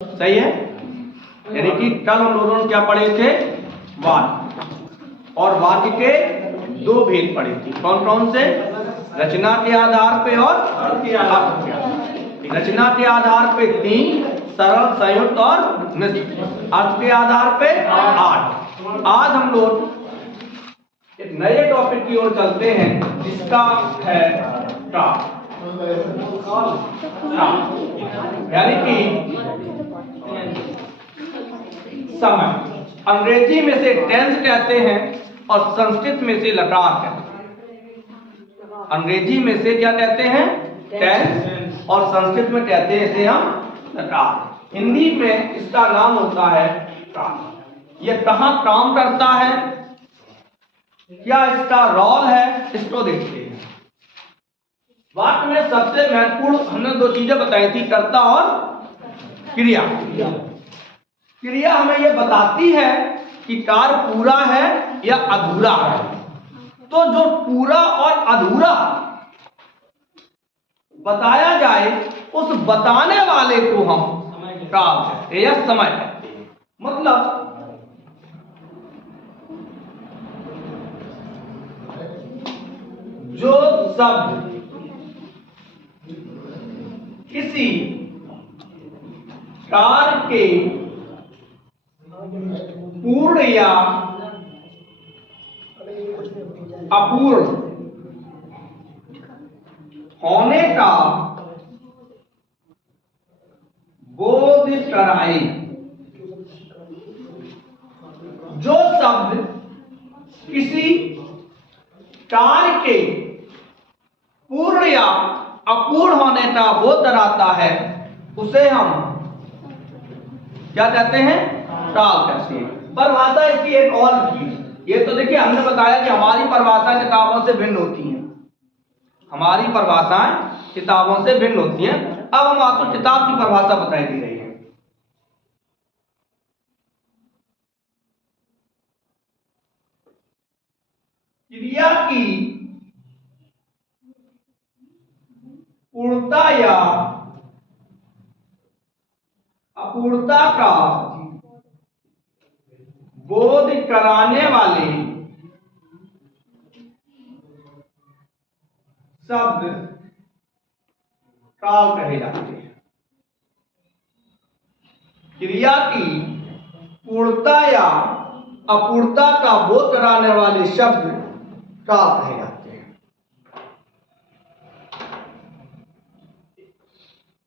सही है। यानी कि कल हम लोगों ने क्या पढ़े थे, वाक्य, और वाक्य के दो भेद पढ़े थे। कौन कौन से? रचना के आधार पे और अर्थ के आधार पे। रचना के आधार पे 3, सरल, संयुक्त और मिश्र। अर्थ के आधार पे 8। आज हम लोग एक नए टॉपिक की ओर चलते हैं जिसका है काल। यानी कि समय। अंग्रेजी में से टेंस कहते हैं और संस्कृत में से लकार कहते हैं। अंग्रेजी में से क्या कहते हैं? टेंस, और संस्कृत में कहते हैं इसे हम लकार। हिंदी में इसका नाम होता है काल। यह कहाँ काम करता है, क्या इसका रोल है, इसको देखते हैं। वाक्य में सबसे महत्वपूर्ण हमने दो चीजें बताई थी, कर्ता और क्रिया। क्रिया हमें यह बताती है कि कार्य पूरा है या अधूरा है। तो जो पूरा और अधूरा बताया जाए, उस बताने वाले को हम काल कहते हैं या समय कहते हैं। मतलब जो शब्द किसी कार्य के पूर्ण या अपूर्ण होने का बोध कराए, जो शब्द किसी कार्य के पूर्ण या अपूर्ण होने का बोध कराता है, उसे हम क्या कहते हैं? काल कहते हैं। परिभाषा इसकी एक और भी, ये तो देखिए हमने बताया कि हमारी परिभाषा किताबों से भिन्न होती हैं। हमारी परिभाषाएं किताबों से भिन्न होती हैं। अब हम आपको किताब की परिभाषा बताई दे रही है। क्रिया की पूर्णता या अपूर्णता का बोध कराने वाले शब्द काल कहे जाते हैं। क्रिया की पूर्णता या अपूर्णता का बोध कराने वाले शब्द काल कहे जाते हैं।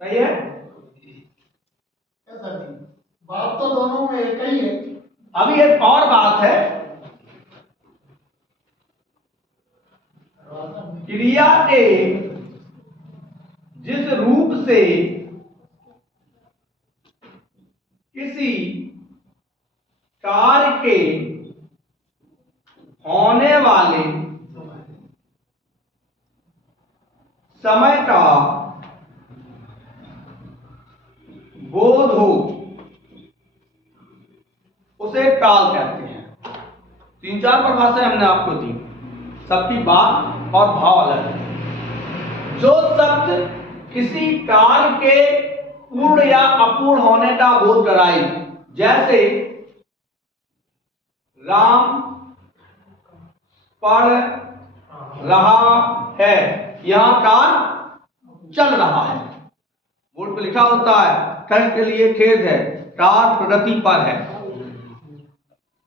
सही है? बात तो दोनों में एक ही है। अभी एक और बात है, क्रिया के जिस रूप से किसी कार्य के होने वाले समय का बोध हो, उसे काल कहते हैं। 3-4 परिभाषाएं हमने आपको दी, सबकी बात और भाव अलग है। जो शब्द किसी कार्य के पूर्ण या अपूर्ण होने का बोध कराए, जैसे राम पढ़ रहा है, यहां कार्य चल रहा है। बोर्ड पर लिखा होता है कल के लिए खेद है, कार्य प्रगति पर है,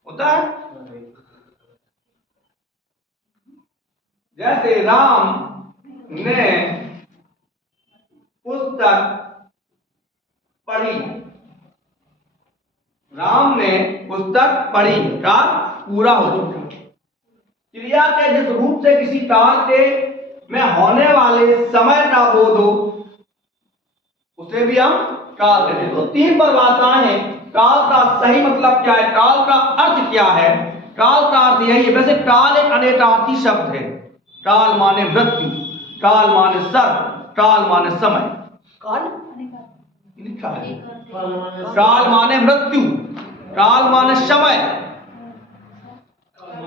होता है। जैसे राम ने पुस्तक पढ़ी, राम ने पुस्तक पढ़ी का पूरा हो चुका। क्रिया के जिस रूप से किसी कार्य के में होने वाले समय का बोध हो, उसे भी हम काल कहते हैं। तो 3 परिभाषाएं हैं। काल का सही मतलब क्या है, काल का अर्थ क्या है? काल का अर्थ यही है। वैसे काल एक अनेकार्थी शब्द है। काल माने मृत्यु, काल माने सर्प, काल माने समय। काल लिखा है, काल माने मृत्यु, काल माने समय,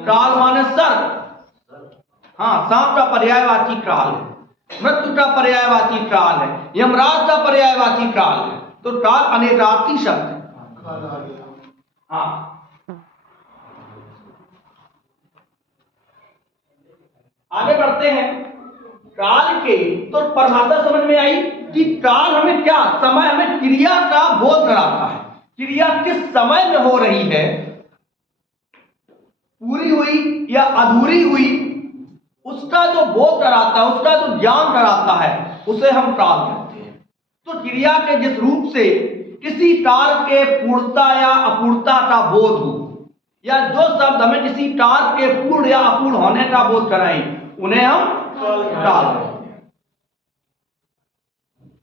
काल माने सर्प। हाँ, सांप का पर्यायवाची काल है, मृत्यु का पर्यायवाची काल है, यमराज का पर्यायवाची काल है। तो काल अनेकार्थी शब्द है। काल आ गया। हाँ, आगे बढ़ते हैं। काल के तो परिभाषा समझ में आई कि काल हमें क्या, समय हमें क्रिया का बोध कराता है। क्रिया किस समय में हो रही है, पूरी हुई या अधूरी हुई, उसका जो बोध कराता है, उसका जो ज्ञान कराता है, उसे हम काल कहते हैं। तो क्रिया के जिस रूप से किसी कार्य के पूर्णता या अपूर्णता का बोध हो, या जो शब्द हमें किसी कार्य के पूर्ण या अपूर्ण होने का बोध कराए, उन्हें हम काल कहते हैं।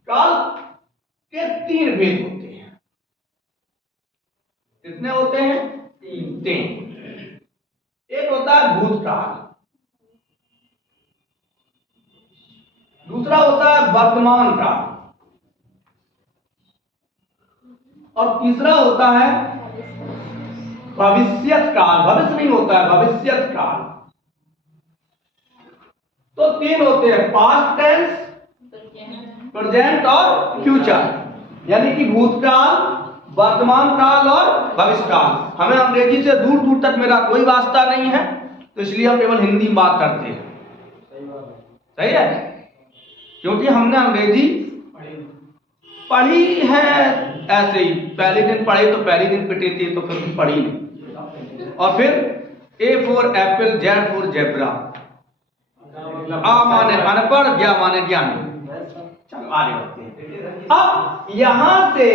काल के 3 भेद होते हैं। कितने होते हैं? 3। एक होता है भूतकाल, दूसरा होता है वर्तमान काल, और तीसरा होता है भविष्यत काल। भविष्य नहीं होता है, भविष्यत काल। तो 3 होते हैं, पास्ट टेंस, प्रेजेंट और फ्यूचर। यानी कि भूतकाल, वर्तमान काल और भविष्य काल। हमें अंग्रेजी से दूर दूर तक मेरा कोई वास्ता नहीं है, तो इसलिए हम केवल हिंदी में बात करते हैं। सही है, क्योंकि हमने अंग्रेजी पढ़ी है ऐसे ही। पहले दिन पढ़े तो पहले दिन पिटे थे, तो फिर पढ़ी नहीं। और फिर A for apple, Z for zebra, आ माने अनपढ़, ज्ञा माने ज्ञानी। चलो आगे बढ़ते हैं। अब यहां से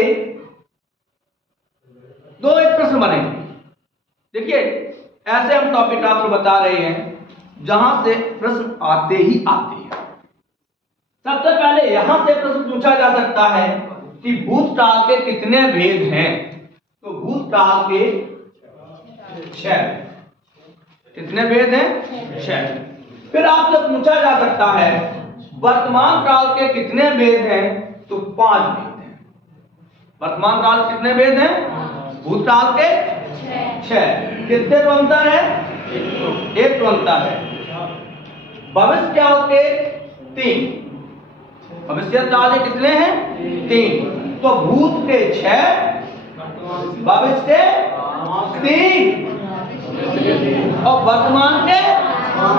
2 एक प्रश्न बनेंगे। देखिए, ऐसे हम टॉपिक आपको बता रहे हैं जहां से प्रश्न आते ही आते हैं। सबसे पहले यहां से प्रश्न पूछा जा सकता है कि भूतकाल के कितने भेद हैं? तो भूतकाल के 6। कितने भेद हैं? 6। फिर आपसे पूछा जा सकता है वर्तमान काल के कितने भेद हैं? तो 5 भेद हैं। वर्तमान काल कितने भेद हैं? भूतकाल के 6। कितने तो अंतर है? 1 तो अंतर है। भविष्य काल के 3। भविष्य काल के कितने हैं? 3। तो भूत के 6, भविष्य के 3 और वर्तमान के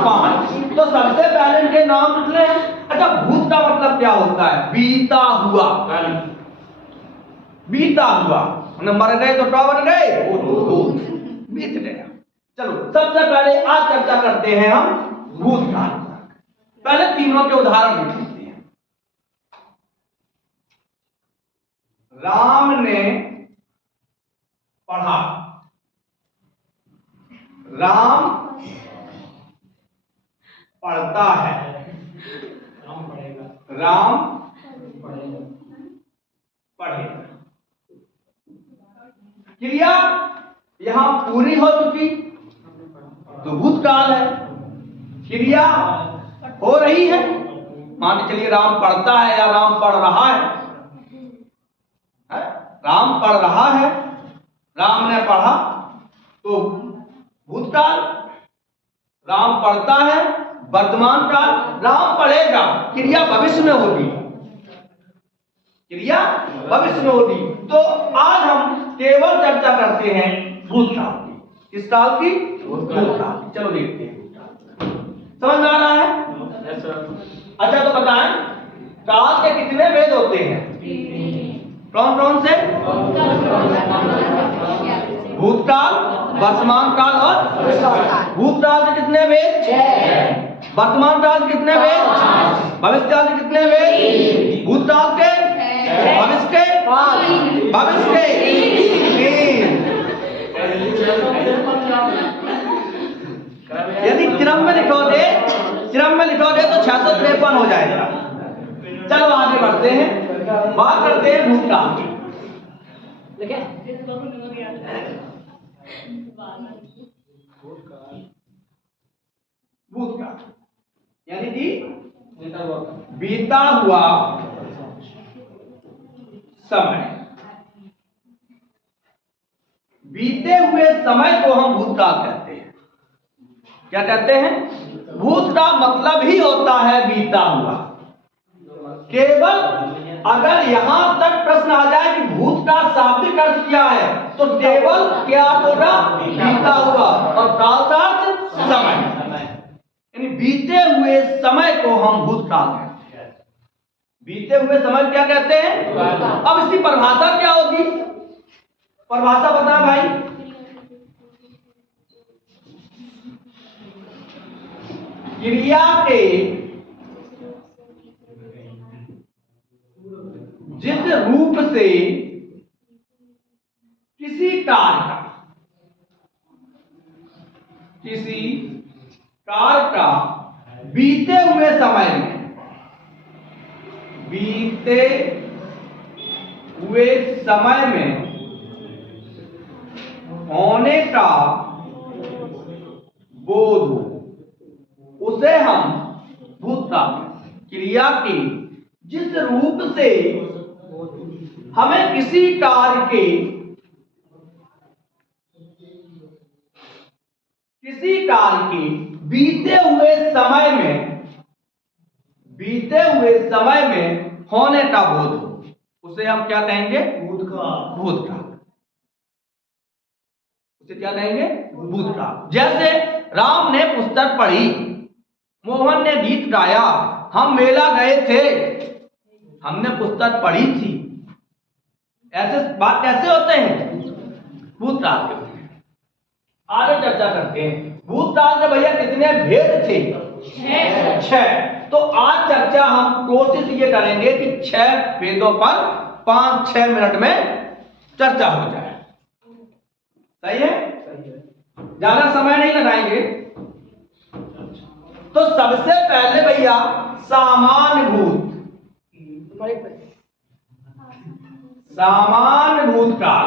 5। तो सबसे पहले इनके नाम कितने हैं? अच्छा, भूत का मतलब क्या होता है? बीता हुआ। बीता हुआ, मर गए तो क्या बन गए? बीत गया। चलो, सबसे पहले आज चर्चा करते हैं हम भूतकाल। पहले तीनों के उदाहरण लिख लेते हैं। राम ने पढ़ा। राम पढ़ता है। राम पढ़ेगा। क्रिया यहां पूरी हो चुकी तो भूतकाल है। क्रिया हो रही है, मान के चलिए राम पढ़ता है या राम पढ़ रहा है। राम पढ़ रहा है, राम ने पढ़ा तो भूतकाल। राम पढ़ता है, वर्तमान काल। राम पढ़ेगा, क्रिया भविष्य में होगी। क्रिया भविष्य में होगी। तो आज हम केवल चर्चा करते हैं भूतकाल की। किस काल की? भूतकाल की। चलो देखते हैं। समझ में आ रहा है? अच्छा, तो बताएं काल के कितने भेद होते हैं? कौन कौन से? भूतकाल, वर्तमान काल और भूतकाल के कितने भेद? 6। वर्तमान काल के कितने भेद? भविष्य काल के कितने भेद? भूतकाल के, भविष्य के, भविष्य के 3। यदि क्रम में लिखोगे तो 653 हो जाएगा। चलो आगे बढ़ते हैं, बात करते हैं भूतकाल की। भूतकाल यानी कि बीता हुआ समय। बीते हुए समय को हम भूतकाल कहते हैं। क्या कहते हैं? भूत का मतलब ही होता है बीता हुआ। केवल अगर यहां तक प्रश्न आ जाए कि भूत का शाब्दिक अर्थ क्या है, तो केवल क्या होगा, बीता हुआ, और काल का अर्थ समय, यानी बीते हुए समय को हम भूतकाल कहते हैं। बीते हुए समय क्या कहते हैं। अब इसकी परिभाषा क्या होगी, परिभाषा बता भाई। क्रिया के जिस रूप से किसी कार्य का बीते हुए समय में होने का बोध हो, उसे हम भूतकाल। क्रिया के जिस रूप से हमें किसी कार्य के बीते हुए समय में होने का बोध हो, उसे हम क्या कहेंगे, भूतकाल। उसे क्या कहेंगे, भूतकाल। जैसे राम ने पुस्तक पढ़ी, मोहन ने गीत गाया, हम मेला गए थे, हमने पुस्तक पढ़ी थी। ऐसे बात कैसे होते हैं, भूतकाल के होते हैं। आगे चर्चा करते हैं। भूतकाल में भैया कितने भेद थे, 6। तो आज चर्चा हम कोशिश ये करेंगे कि 6 भेदों पर 5-6 मिनट में चर्चा हो जाए। सही है, ज्यादा समय नहीं लगाएंगे। तो सबसे पहले भैया सामान्य भूतकाल।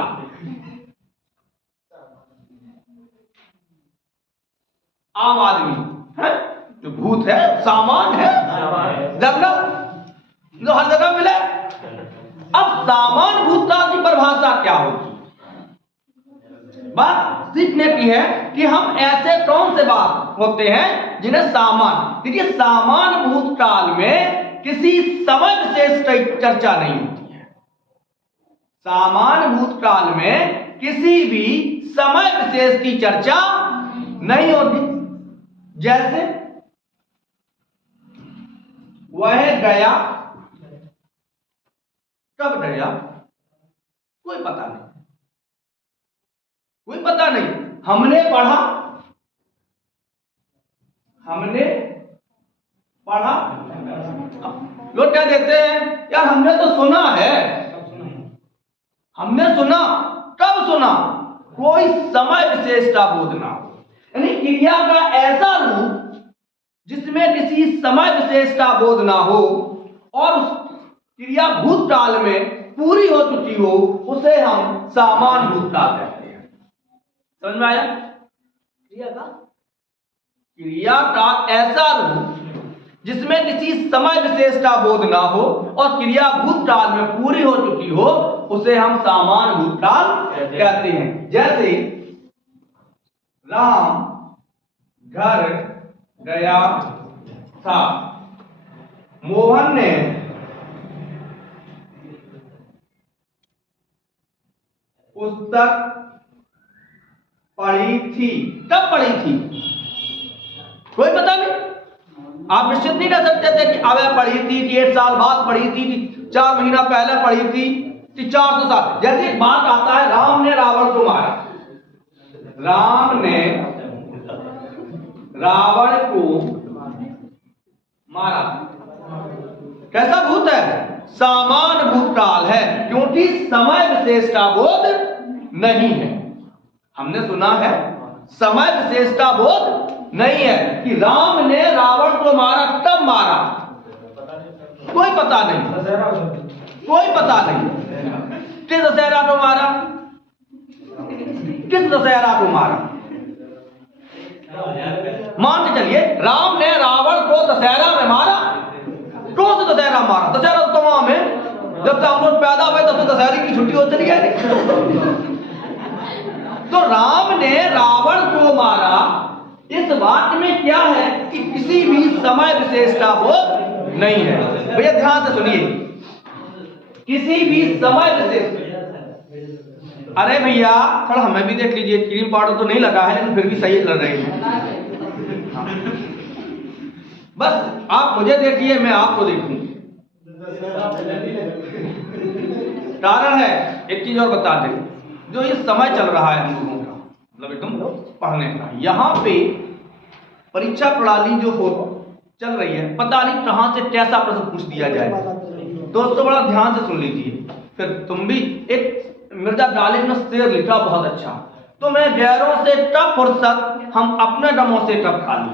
आम आदमी है जो भूत है, सामान्य है, जंगल जो हर जगह मिले। अब सामान्य भूतकाल की परिभाषा क्या होगी, बात सीखने की है कि हम ऐसे कौन से बात होते हैं जिन्हें सामान्य। देखिए, सामान्य भूतकाल में किसी समय विशेष की चर्चा नहीं होती है। सामान्य भूतकाल में किसी भी समय विशेष की चर्चा नहीं होती। जैसे वह गया, कब गया कोई पता नहीं, हमने पढ़ा, लोग क्या देते हैं, यार हमने तो सुना है, हमने सुना, कब सुना, कोई समय विशेष का बोध ना हो। यानी क्रिया का ऐसा रूप जिसमें किसी समय विशेष का बोध ना हो और उस क्रिया भूतकाल में पूरी हो चुकी हो, उसे हम सामान्य भूतकाल कहते हैं। समझ में आया। क्रिया का ऐसा रूप जिसमें किसी समय विशेष का बोध ना हो और क्रिया भूतकाल में पूरी हो चुकी हो, उसे हम सामान्य भूतकाल कहते हैं। जैसे राम घर गया था, मोहन ने पुस्तक पढ़ी थी, कब पढ़ी थी कोई पता नहीं। आप निश्चित नहीं कर सकते थे कि अब पढ़ी थी कि 1 साल बाद पढ़ी थी कि 4 महीना पहले पढ़ी थी कि 400 साल। जैसे एक बात आता है, राम ने रावण को मारा, राम ने रावण को मारा, कैसा भूत है, सामान्य भूतकाल है, क्योंकि समय विशेष का बोध नहीं है। हमने सुना है, समय विशेष का बोध नहीं है कि राम ने रावण को मारा, कब मारा कोई पता नहीं, किस दशहरा को मारा, मान के चलिए राम ने रावण को दशहरा में मारा। कौन सा दशहरा मारा, दशहरा तो वहां में जब से हम लोग पैदा हुए तब से दशहरे की छुट्टी होती है। तो राम ने रावण को मारा, इस बात में क्या है कि किसी भी समय विशेष का बोध नहीं है। भैया ध्यान से सुनिए, किसी भी समय विशेष में। अरे भैया थोड़ा हमें भी देख लीजिए, क्रीम पाउडर तो नहीं लगा है लेकिन फिर भी सही लग रही है। हाँ। बस आप मुझे देखिए, मैं आपको देखूं। कारण है, एक चीज और बता दें, जो ये समय चल रहा है हम लोगों का, मतलब एकदम पढ़ने का, यहाँ पे परीक्षा प्रणाली जो हो चल रही है, पता नहीं कहां से कैसा प्रश्न पूछ दिया जाए। दोस्तों बड़ा ध्यान से सुन लीजिए, फिर तुम भी। एक मिर्जा गालिब ने शेर लिखा बहुत अच्छा, तुम्हें गैरों से टप फुर्सत, हम अपने दमों से टप खाली।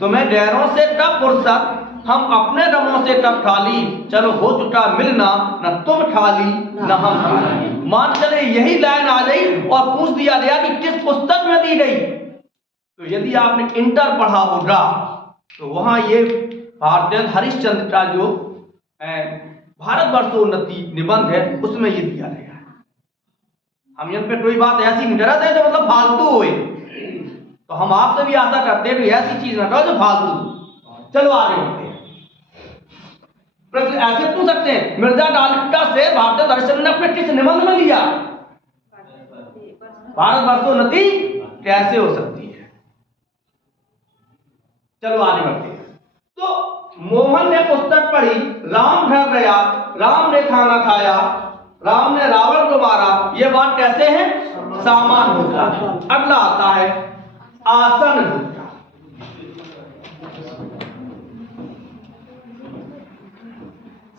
तुम्हें गैरों से टप फुर्सत, हम अपने दमों से टप खाली। चलो हो चुका मिलना, न तुम खाली न हम खाली। मान चले यही लाइन आ गई और पूछ दिया गया कि किस पुस्तक में दी गई, तो यदि आपने इंटर पढ़ा होगा तो वहां ये भारतेंद्र हरिश्चंद्र का जो भारतवर्षोन्नति निबंध है उसमें ये दिया गया है। हम यहाँ पे कोई बात ऐसी नहीं करते जो मतलब फालतू होए, तो हम आपसे भी आशा करते हैं कि ऐसी चीज ना करो जो फालतू। चलो आगे बढ़ते हैं। प्रश्न ऐसे पूछ सकते हैं, मिर्जा गालिब का शेर भारतेंद्र हरिश्चंद्र ने अपने किस निबंध में लिया? भारतवर्षोन्नति कैसे हो सकती है? चलो आगे बढ़ते हैं। तो मोहन ने पुस्तक पढ़ी, राम घर गया, राम ने खाना खाया, राम ने रावण को मारा। ये बात कैसे है? सामान्य मुद्रा। अगला आता है आसन मुद्रा।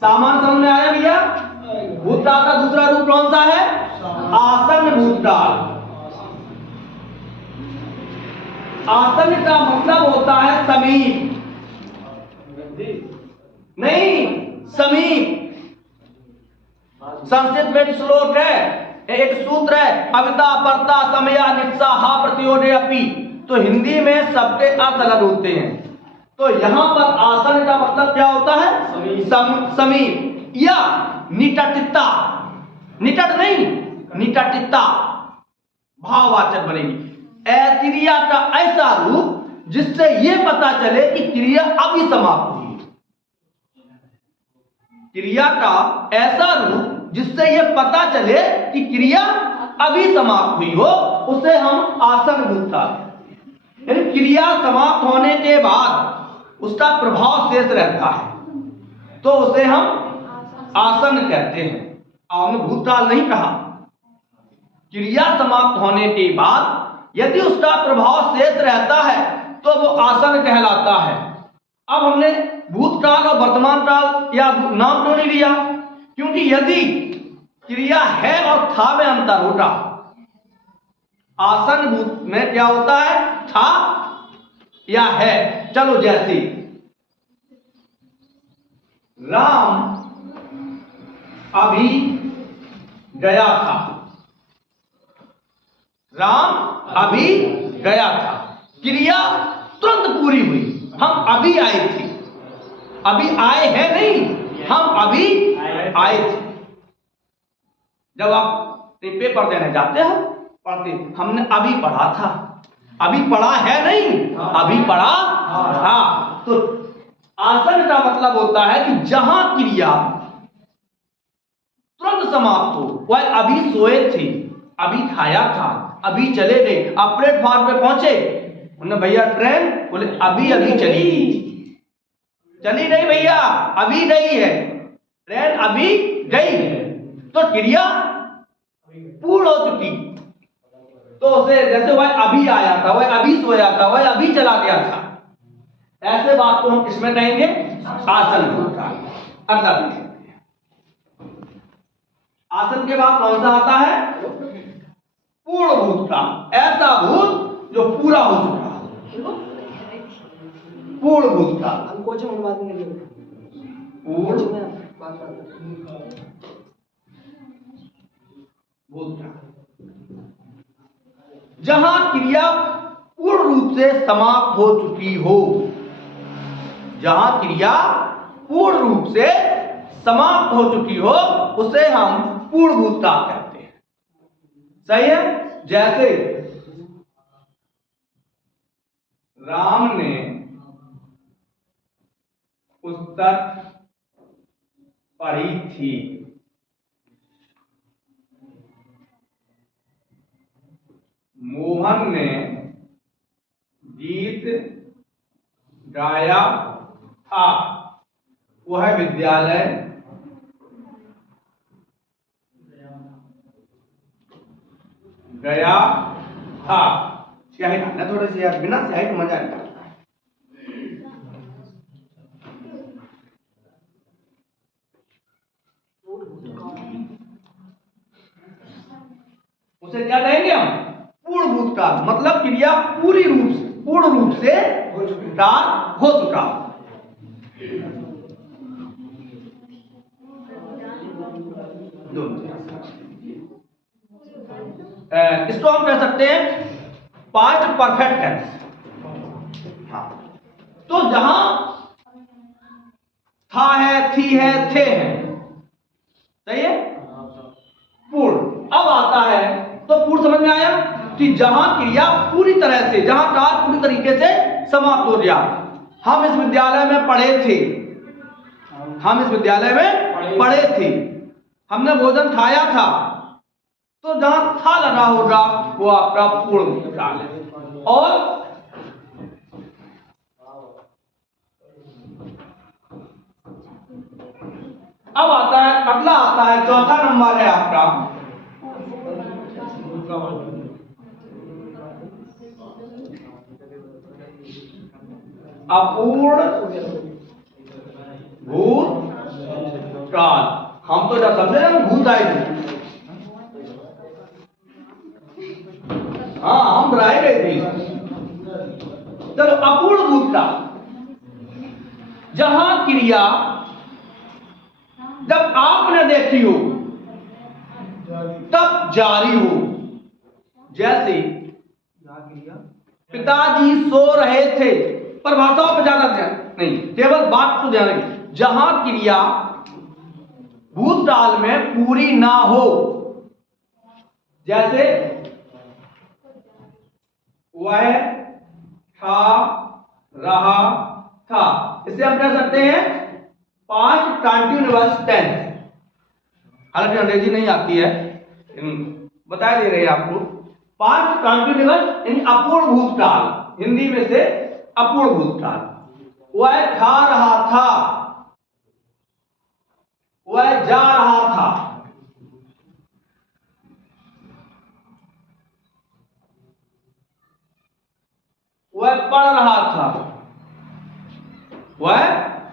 सामान्य समझ में आया भैया? मुद्रा का दूसरा रूप कौन सा है? आसन मुद्रा। आसन का मतलब होता है समीप, नहीं समीप। संस्कृत में एक श्लोक है, एक सूत्र है, अविता परता समया नित्सा हा प्रतियोदय अपि। तो हिंदी में सबके अर्थ अलग होते हैं। तो यहां पर आसन का मतलब क्या होता है? समीप या निकटता। निकट नहीं, निकटता भाववाचक बनेगी। क्रिया का ऐसा रूप जिससे यह पता चले कि क्रिया अभी समाप्त हुई। क्रिया का ऐसा रूप जिससे यह पता चले कि क्रिया अभी समाप्त हुई हो, उसे हम आसन बोलते हैं। यानी क्रिया समाप्त होने के बाद उसका प्रभाव शेष रहता है, तो उसे हम आसन कहते हैं। आपने भूतकाल नहीं कहा। क्रिया समाप्त होने के बाद यदि उसका प्रभाव शेष रहता है तो वो आसन कहलाता है। अब हमने भूतकाल और वर्तमान काल या नाम क्यों नहीं लिया? क्योंकि यदि क्रिया है और था में अंतर होता, आसन भूत में क्या होता है? था या है। चलो जैसे राम अभी गया था, राम अभी गया था, क्रिया तुरंत पूरी हुई। हम अभी आए थे, अभी आए हैं नहीं, हम अभी आए थे। जब आप पेपर देने जाते हो, पढ़ते, हमने अभी पढ़ा था, अभी पढ़ा है नहीं, अभी पढ़ा था। तो आसन का मतलब होता है कि जहां क्रिया तुरंत समाप्त हो। वह अभी सोए थे, अभी खाया था, अभी चले गए। आप प्लेटफॉर्म पे पहुंचे, उन्होंने भैया ट्रेन, बोले अभी अभी चली नहीं भैया, अभी गई है ट्रेन, अभी गई है। तो क्रिया पूर्ण हो चुकी। तो उसे जैसे वह अभी आया था, वह अभी सोया था, वह अभी चला गया था, ऐसे बात को हम किसमें कहेंगे? आसन भूतकाल। अगला देखिए, आसन के बाद कौन सा आता है? पूर्ण भूतकाल। ऐसा भूत जो पूरा हो चुका है, पूर्ण भूतकाल। भूतकाल जहां क्रिया पूर्ण रूप से समाप्त हो चुकी हो, जहां क्रिया पूर्ण रूप से समाप्त हो चुकी हो, उसे हम पूर्ण भूतकाल कहते हैं। सही है? जैसे राम ने पुस्तक पढ़ी थी, मोहन ने गीत गाया था। वह विद्यालय गया था। स्याही डालना थोड़ा सी यार, बिना स्याही तो मजा नहीं आता है। उसे क्या कहेंगे हम? पूर्ण भूतकाल, मतलब क्रिया पूर्ण रूप से काल हो चुका। इसको हम कह सकते हैं पास्ट परफेक्ट टेंस। हाँ, तो जहां था है, थी है, थे हैं, सही है, पूर्ण। अब आता है तो पूर्ण समझ में आया कि जहां क्रिया पूरी तरह से, जहां काल पूरी तरीके से समाप्त हो गया। हम इस विद्यालय में पढ़े थे, हम इस विद्यालय में पढ़े थे, हमने भोजन खाया था। तो जहां था लगा होगा वो आपका पूर्ण भूतकाल है। और अब आता है, अगला आता है, चौथा नंबर है आपका अपूर्ण भूतकाल। हम तो जब समझे ना भूत आएगी, हाँ हम डराए गए थे। चलो, अपूर्ण भूतकाल, जहां क्रिया जब आपने देखी हो तब जारी हो। जैसे पिताजी सो रहे थे, परिभाषाओं पर ज्यादा ध्यान नहीं, केवल बात को ध्यान रखिए। जहां क्रिया भूतकाल में पूरी ना हो, जैसे वह खा रहा था, इसे हम कह सकते हैं पास्ट कंटिन्यूअस टेंस। हालांकि अंग्रेजी नहीं आती है, बता दे रहे हैं आपको। पास्ट कंटिन्यूअस इन अपूर्ण भूतकाल, हिंदी में से अपूर्ण भूतकाल। वह खा रहा था, वह जा रहा था, वह पढ़ रहा था, वह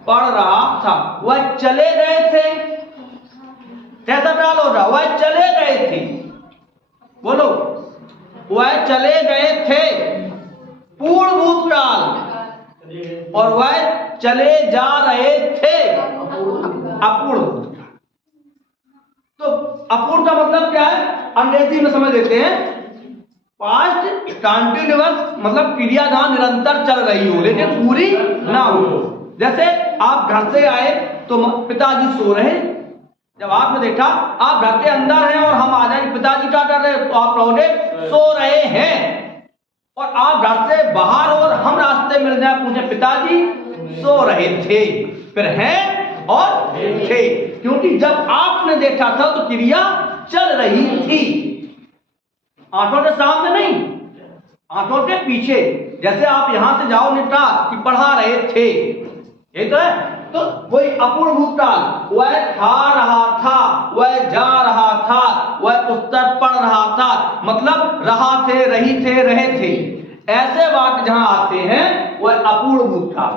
पढ़ रहा था, वह चले गए थे। कैसा काल होगा? वह चले गए थे, बोलो, वह चले गए थे, पूर्ण भूतकाल। और वह चले जा रहे थे, अपूर्ण भूतकाल। तो अपूर्ण का मतलब क्या है, अंग्रेजी में समझ लेते हैं। पास्ट कंटिन्यूअस मतलब क्रिया जहां निरंतर चल रही हो लेकिन पूरी ना हो। जैसे आप घर से आए तो पिताजी सो रहे, जब आपने देखा आप घर के अंदर हैं और हम आ जाएंगे, पिताजी क्या कर रहे हैं, तो आप कहोगे सो रहे हैं। और आप घर से बाहर हो और हम रास्ते मिल जाए, पूछे पिताजी सो रहे थे, फिर हैं और थे, क्योंकि जब आपने देखा था तो क्रिया चल रही थी, आंखों के सामने नहीं, आंखों के पीछे। जैसे आप यहां से जाओ निपटा कि पढ़ा रहे थे, ये तो है। तो वही अपूर्ण भूतकाल, वह खा रहा था, वह जा रहा था, वह पुस्तक पढ़ रहा था, मतलब रहा थे, रही थे, रहे थे। ऐसे वाक्य जहां आते हैं वह अपूर्ण भूतकाल।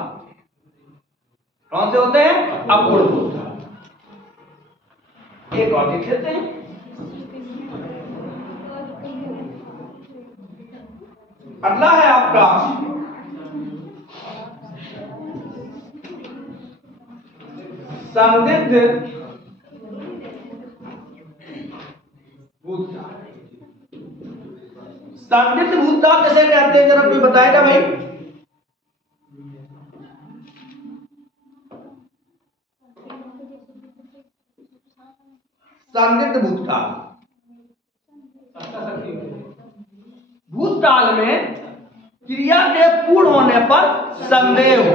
कौन से होते हैं? अपूर्ण भूतकाल। एक और देख लेते हैं। अगला है आपका संदिग्ध भूतकाल। संदिग्ध भूतकाल कैसे कहते हैं, जरा कोई बताएगा भाई? संदिग्ध भूतकाल, भूतकाल में क्रिया के पूर्ण होने पर संदेह हो।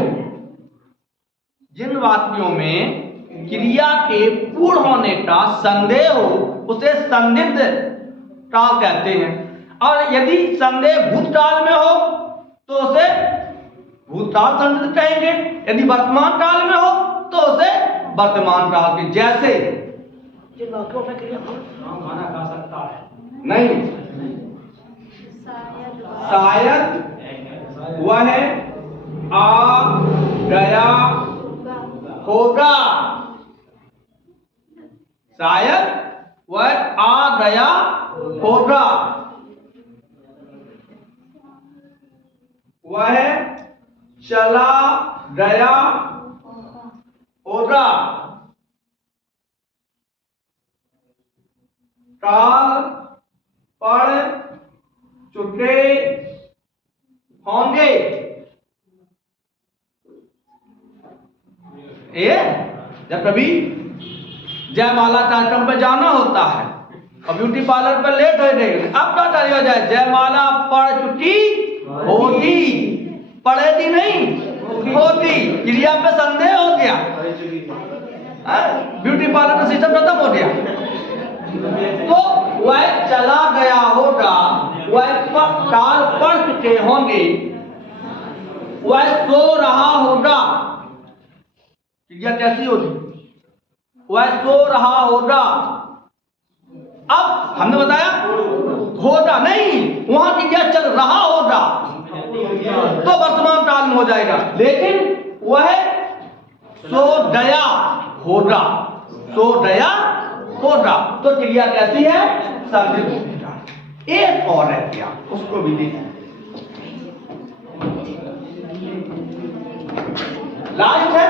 जिन वाक्यों में क्रिया के पूर्ण होने का संदेह हो उसे संदिग्ध काल कहते हैं। और यदि संदेह भूतकाल में हो तो उसे भूतकाल संस्कृत कहेंगे, यदि वर्तमान काल में हो तो उसे वर्तमान काल के। जैसे खाना खा सकता है, नहीं, शायद वह आ गया होगा, शायद वह आ गया होगा, वह चला गया होगा, काल पड़ चुके होंगे। ये जब कभी जयमाला कार्यक्रम पे जाना होता है और ब्यूटी पार्लर पर लेट हो गई, अब क्या करी हो जाए, जयमाला पड़ चुकी होगी, पड़ेगी नहीं होगी, क्रिया पे संदेह हो गया, ब्यूटी पार्लर का सिस्टम खत्म हो गया। तो वह चला गया होगा, वह काल पड़ चुके होंगे, वह सो रहा होगा, क्रिया कैसी होगी, वह सो रहा होगा। अब हमने बताया होगा नहीं, वहां क्रिया चल रहा होगा तो वर्तमान काल में हो जाएगा, लेकिन वह सो गया होगा, सो गया होगा तो क्रिया कैसी है, संस्कृत। एक और है क्रिया, उसको भी देखें। लास्ट है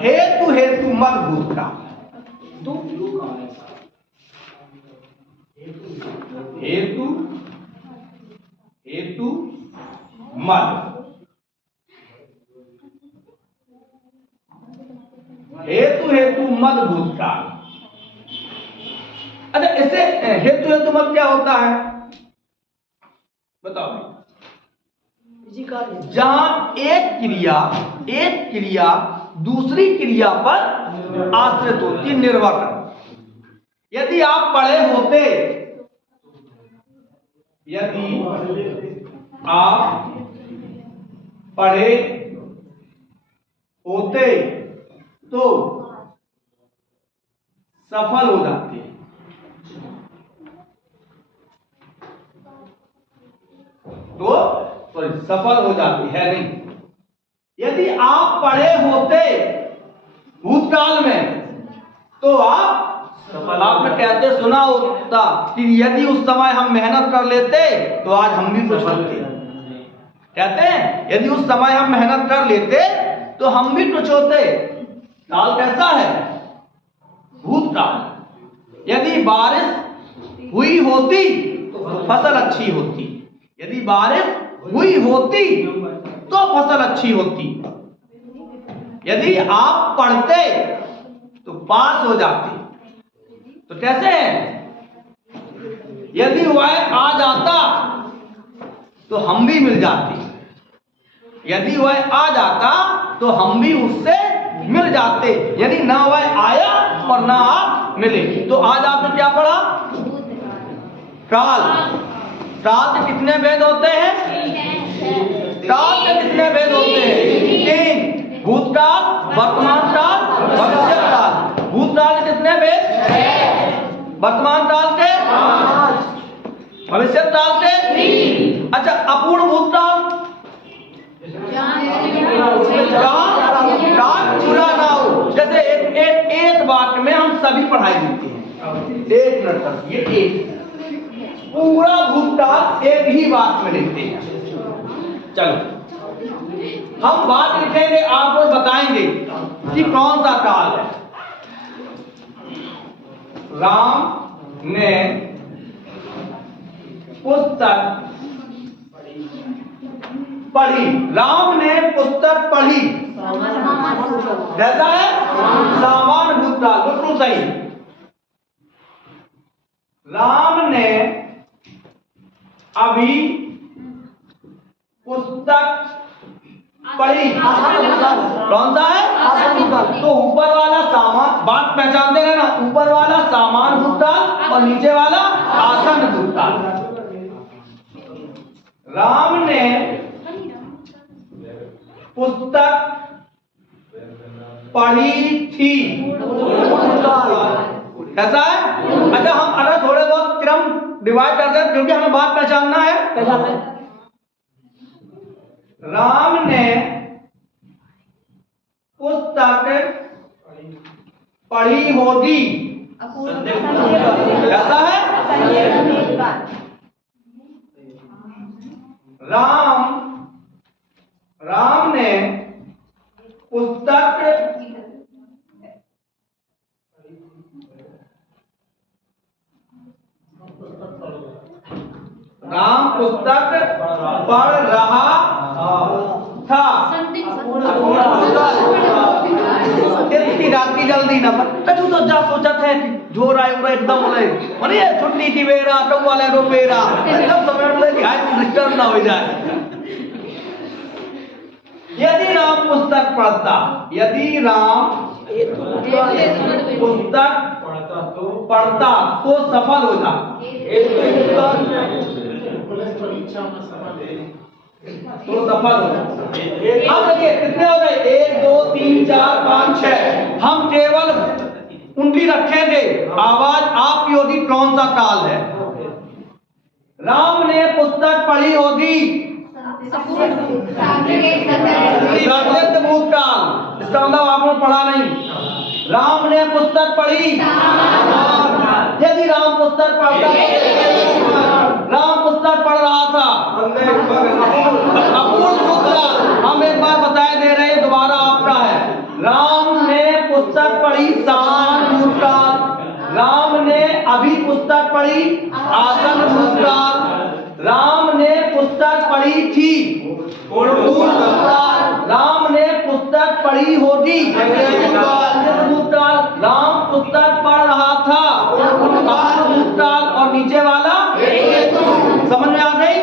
हेतु हेतु मद भूतकाल। हेतु हेतु मद, हेतु हेतु मद भूतकाल। अच्छा, इससे हेतु हेतु मद क्या होता है बताओ भाई। जहां एक क्रिया दूसरी क्रिया पर आश्रित होती, निर्भर करती। यदि आप पढ़े होते, यदि आप पढ़े होते तो सफल हो जाते, तो सफल हो जाती है नहीं। यदि आप पढ़े होते भूतकाल में तो आपने कहते सुना होता कि यदि उस समय हम मेहनत कर लेते तो आज हम भी कुछ होते। कहते हैं यदि उस समय हम मेहनत कर लेते तो हम भी कुछ होते। काल कैसा है, भूतकाल। यदि बारिश हुई होती तो फसल अच्छी होती, यदि बारिश हुई होती तो फसल अच्छी होती। यदि आप पढ़ते तो पास हो जाते। तो कैसे है, यदि वह आ जाता तो हम भी मिल जाते, यदि वह आ जाता तो हम भी उससे मिल जाते। यदि ना वह आया और ना आप मिले। तो आज आपने क्या पढ़ा, काल। काल के कितने भेद होते हैं, काल के कितने भेद होते हैं, 3। भूतकाल, वर्तमान काल, भविष्य काल। भूतकाल के कितने भेद, वर्तमान काल के 5, भविष्य काल के 3। अच्छा, अपूर्ण भूतकाल, काल पूरा ना हो। जैसे एक वाक्य में हम सभी पढ़ाई देते हैं, 1 मिनट तक, ये एक पूरा भूतकाल एक ही वाक्य में लिखते हैं। चलो हम बात लिखेंगे, आप लोग बताएंगे कि कौन सा काल है। राम ने पुस्तक पढ़ी, राम ने पुस्तक पढ़ी, कैसा है, सामान्य भूतकाल, बिल्कुल सही। राम ने अभी पुस्तक पढ़ी, कौन सा है, तो ऊपर वाला सामान, बात पहचानते रहना, ऊपर वाला सामान्य भूतकाल और नीचे वाला आसन्न भूतकाल। राम ने पुस्तक पढ़ी थी। ऐसा है? अच्छा, हम अगर थोड़े बहुत क्रम डिवाइड करते हैं क्योंकि हमें बात पहचानना है। राम ने पुस्तक पढ़ी होगी। ऐसा है? राम ने पुस्तक पढ़ रहा था। इतनी रात की जल्दी ना कछु तो जा सोचत है जो राय उरा एकदम बोले अरे ये छुट्टी की बेरा तो वाले रो बेरा एकदम समझ ले कि हाय डिस्टर्ब ना हो जाए। यदि राम पुस्तक पढ़ता, यदि राम पुस्तक पढ़ता तो सफल होता। तो सफल होता। अब देखिए कितने हो गए, 1 2 3 4 5 6। हम केवल उंगली रखेंगे, आवाज आपकी होगी कौन सा काल है। राम ने पुस्तक पढ़ी होगी, संदिग्ध भूतकाल, इसका मतलब आपने पढ़ा नहीं। राम ने पुस्तक पढ़ी। यदि राम पुस्तक पढ़ता, राम पुस्तक पढ़ रहा था। अपूर्ण भूतकाल हम एक बार बताए दे रहे हैं, दोबारा आपका है। राम ने पुस्तक पढ़ी समान भूतकाल। राम ने अभी पुस्तक पढ़ी आसन भूतकाल। राम ने पुस्तक पढ़ी थी भूतकाल। राम ने पुस्तक पढ़ी होगी भूतकाल। राम पुस्तक पढ़ रहा था भूतकाल। और नीचे वाला समझ में आ गई?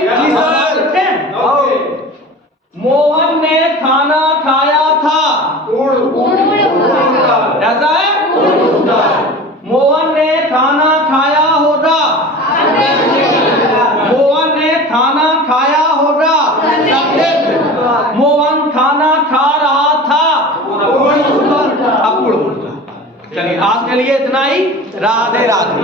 मोहन ने खाना खाया था। ऐसा है? मोहन ने खाना खाया होगा। मोहन ने खाना खाया होगा। मोहन खाना खा रहा था। अपूर्ण। चलिए आज के लिए इतना ही। राधे राधे।